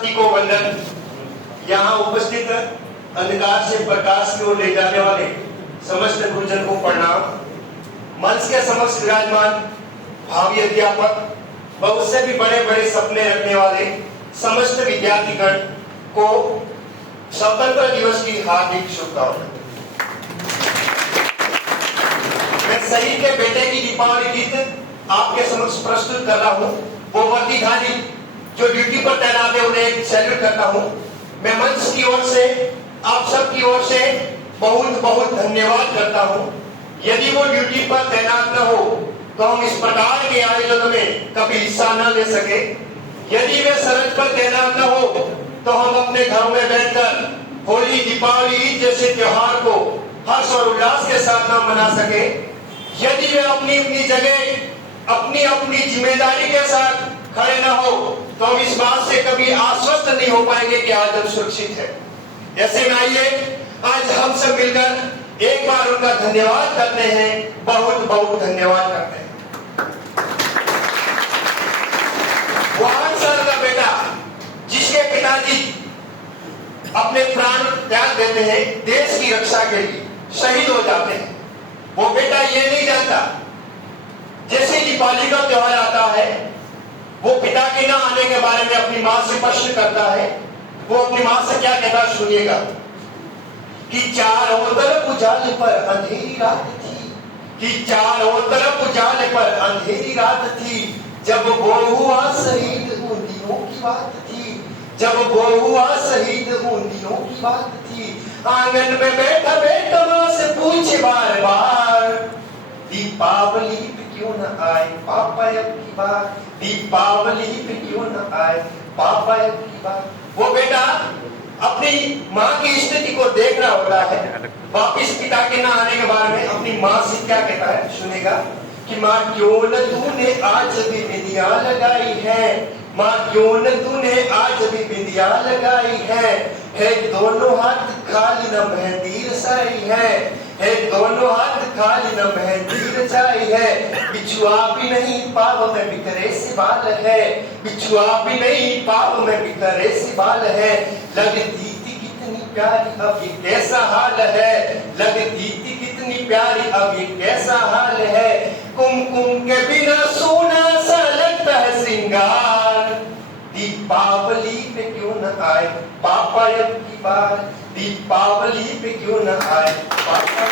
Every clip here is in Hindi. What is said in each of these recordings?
को वंदन। यहाँ उपस्थित अंधकार से प्रकाश की ओर ले जाने वाले समस्त गुरुजन को प्रणाम। मंच के समक्ष विराजमान भावी अध्यापक, बहुत से भी बड़े बड़े सपने रखने वाले समस्त विद्यार्थीगण को स्वतंत्रता दिवस की हार्दिक शुभकामनाएं। मैं शहीद के बेटे की दीपावली गीत आपके समक्ष प्रस्तुत कर रहा हूँ। वो वर्दीधारी जो ड्यूटी पर तैनात है उन्हें एक सैल्यूट करता हूँ। मैं मंच की ओर से आप सब की ओर से बहुत बहुत धन्यवाद करता हूँ। यदि वो ड्यूटी पर तैनात न हो तो हम इस प्रकार के आयोजन में कभी हिस्सा न ले सके। यदि वे सरहद पर तैनात न हो तो हम अपने घरों में बैठकर होली, दीपावली, ईद जैसे त्योहार को हर्ष और उल्लास के साथ न मना सके। यदि वे अपनी अपनी जगह अपनी अपनी जिम्मेदारी के साथ खड़े न हो तो हम इस बात से कभी आश्वस्त नहीं हो पाएंगे कि आज हम सुरक्षित है। ऐसे में आइए आज हम सब मिलकर एक बार उनका धन्यवाद करते हैं, बहुत बहुत धन्यवाद करते हैं। वो 8 साल का बेटा जिसके पिताजी अपने प्राण त्याग देते हैं देश की रक्षा के लिए, शहीद हो जाते हैं, वो बेटा ये नहीं जानता जैसे दीपावली का त्योहार आता है वो पिता के न आने के बारे में अपनी मां से प्रश्न करता है। वो अपनी मां से क्या कहता है सुनिएगा कि चारों तरफ उजाले पर अंधेरी रात थी, कि चारों तरफ उजाले पर अंधेरी रात थी, जब वो हुआ शहीद उन दिनों की बात थी, जब वो हुआ शहीद उन दिनों की बात थी। आंगन में बैठा बैठा मां से पूछे बार बार दीपावली पे क्यों न आए पापा अब की बार, दीपावली पे क्यों न आए पापा अब की बार। वो बेटा अपनी माँ की स्थिति को देख रहा होता है, वापिस पिता के न आने के बारे में अपनी माँ से क्या कहता है सुनेगा कि माँ क्यों न तूने आज भी बिंदिया लगाई है, माँ क्यों न तूने आज भी बिंदिया लगाई है दोनों हाथ खाली न मेहंदी रचाई है दोनों हाथ खाली न मेहंदी रचाई है। बिछुआ भी नहीं पाव में बिखरे से बाल है, बिछुआ भी नहीं पाव में बिखरे से बाल है। लगती थी कितनी प्यारी अब ये कैसा हाल है, लगती थी कितनी प्यारी अब ये कैसा हाल है। कुमकुम के बिना सोना सा लगता है श्रृंगार, दीपावली पे क्यों न आए पापा अब की बार, दीपावली पे क्यों न आए पापा।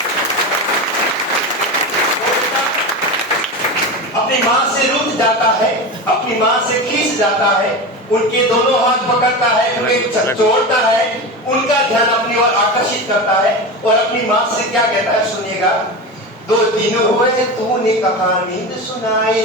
अपनी माँ से रूठ जाता है, अपनी माँ से खींच जाता है, उनके दोनों हाथ पकड़ता है, उन्हें जोड़ता है, उनका ध्यान अपनी ओर आकर्षित करता है और अपनी माँ से क्या कहता है सुनिएगा। 2 दिन हुए तूने कहा नींद सुनाई,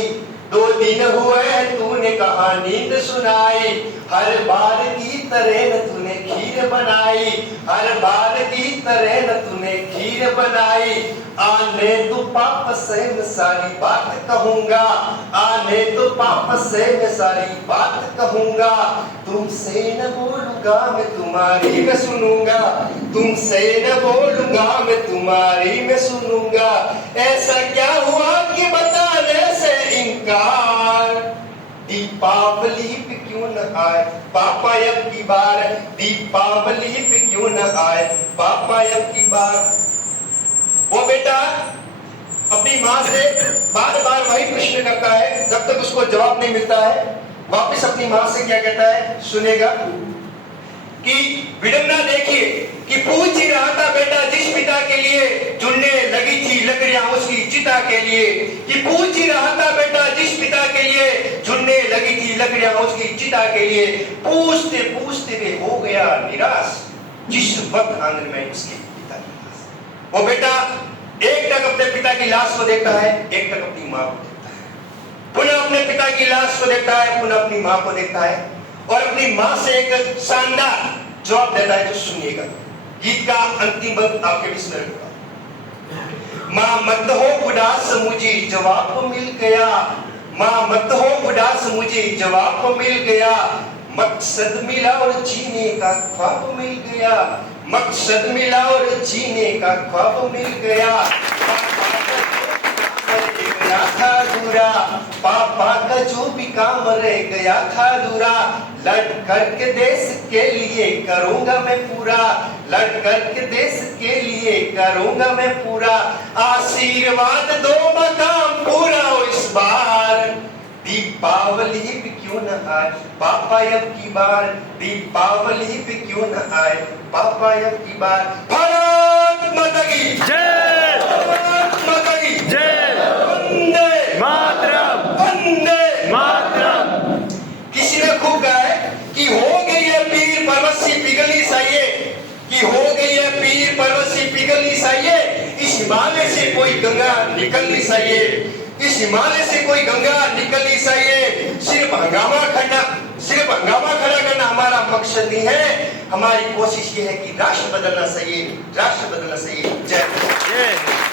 2 दिन हुए तूने कहा नींद सुनाई, हर बार की तरह न तूने खीर बनाई, हर बार की तरह न तूने खीर बनाई। आने तो पापा से मैं सारी बात कहूंगा, आने तो पापा से मैं सारी बात कहूंगा। तुमसे न बोलूंगा मैं तुम्हारी मैं सुनूंगा, तुमसे न बोलूंगा मैं तुम्हारी मैं सुनूंगा। ऐसा क्या हुआ कि बताने से इनकार, दीपावली पे क्यों न आए पापा अब की बार, दीपावली पे क्यों न आए पापा अब की बार। वो बेटा अपनी माँ से बार बार वही प्रश्न करता है, जब तक उसको जवाब नहीं मिलता है वापस अपनी माँ से क्या कहता है सुनेगा कि विडंबना देखिए कि पूछ ही रहा था बेटा जिस पिता के लिए चुनने लगी थी लकड़ियां उसकी चिता के लिए, कि पूछ ही रहा था बेटा जिस पिता के लिए चुनने लगी थी लकड़ियां उसकी चिता के लिए। पूछते पूछते वे हो गया निराश जिस वक्त आंगन में उसके पिता की लाश। वो बेटा एक टक अपने पिता की लाश को देखता है, एक टक अपनी माँ को देखता है, पुनः अपने पिता की लाश को देखता है, पुनः अपनी माँ को देखता है और अपनी माँ से एक शानदार जवाब देता है जो सुनिएगा। गीत का अंतिम अंक आपके बीच में रखूंगा। माँ मत हो उदास मुझे जवाब मिल गया, माँ मत हो उदास मुझे जवाब मिल गया। मकसद मिला और जीने का ख्वाब मिल गया, मकसद मिला और जीने का ख्वाब मिल गया। था पूरा, पापा का जो भी काम रह गया था अधूरा, लड़ करके देश के लिए करूंगा मैं पूरा, लड़ करके देश के लिए करूंगा मैं पूरा, आशीर्वाद दो मकाम पूरा हो इस बार, दीपावली पे क्यों न आए पापा अब की बार, दीपावली पे क्यों न आए पापा अब की बार। भारत माता की जय, भारत माता की जय, वंदे मातरम, वंदे मातरम। किसी ने खूब कहा है कि हो गई है पीर पर्वत सी पिघली साइए, कि हो गई है पीर पर्वत सी पिघली साइए, इस हिमालय से कोई गंगा निकलनी चाहिए, इस हिमालय से कोई गंगा निकलनी चाहिए। सिर्फ हंगामा खड़ा करना हमारा मकसद नहीं है, हमारी कोशिश ये है कि राष्ट्र बदलना चाहिए, राष्ट्र बदलना चाहिए। जय।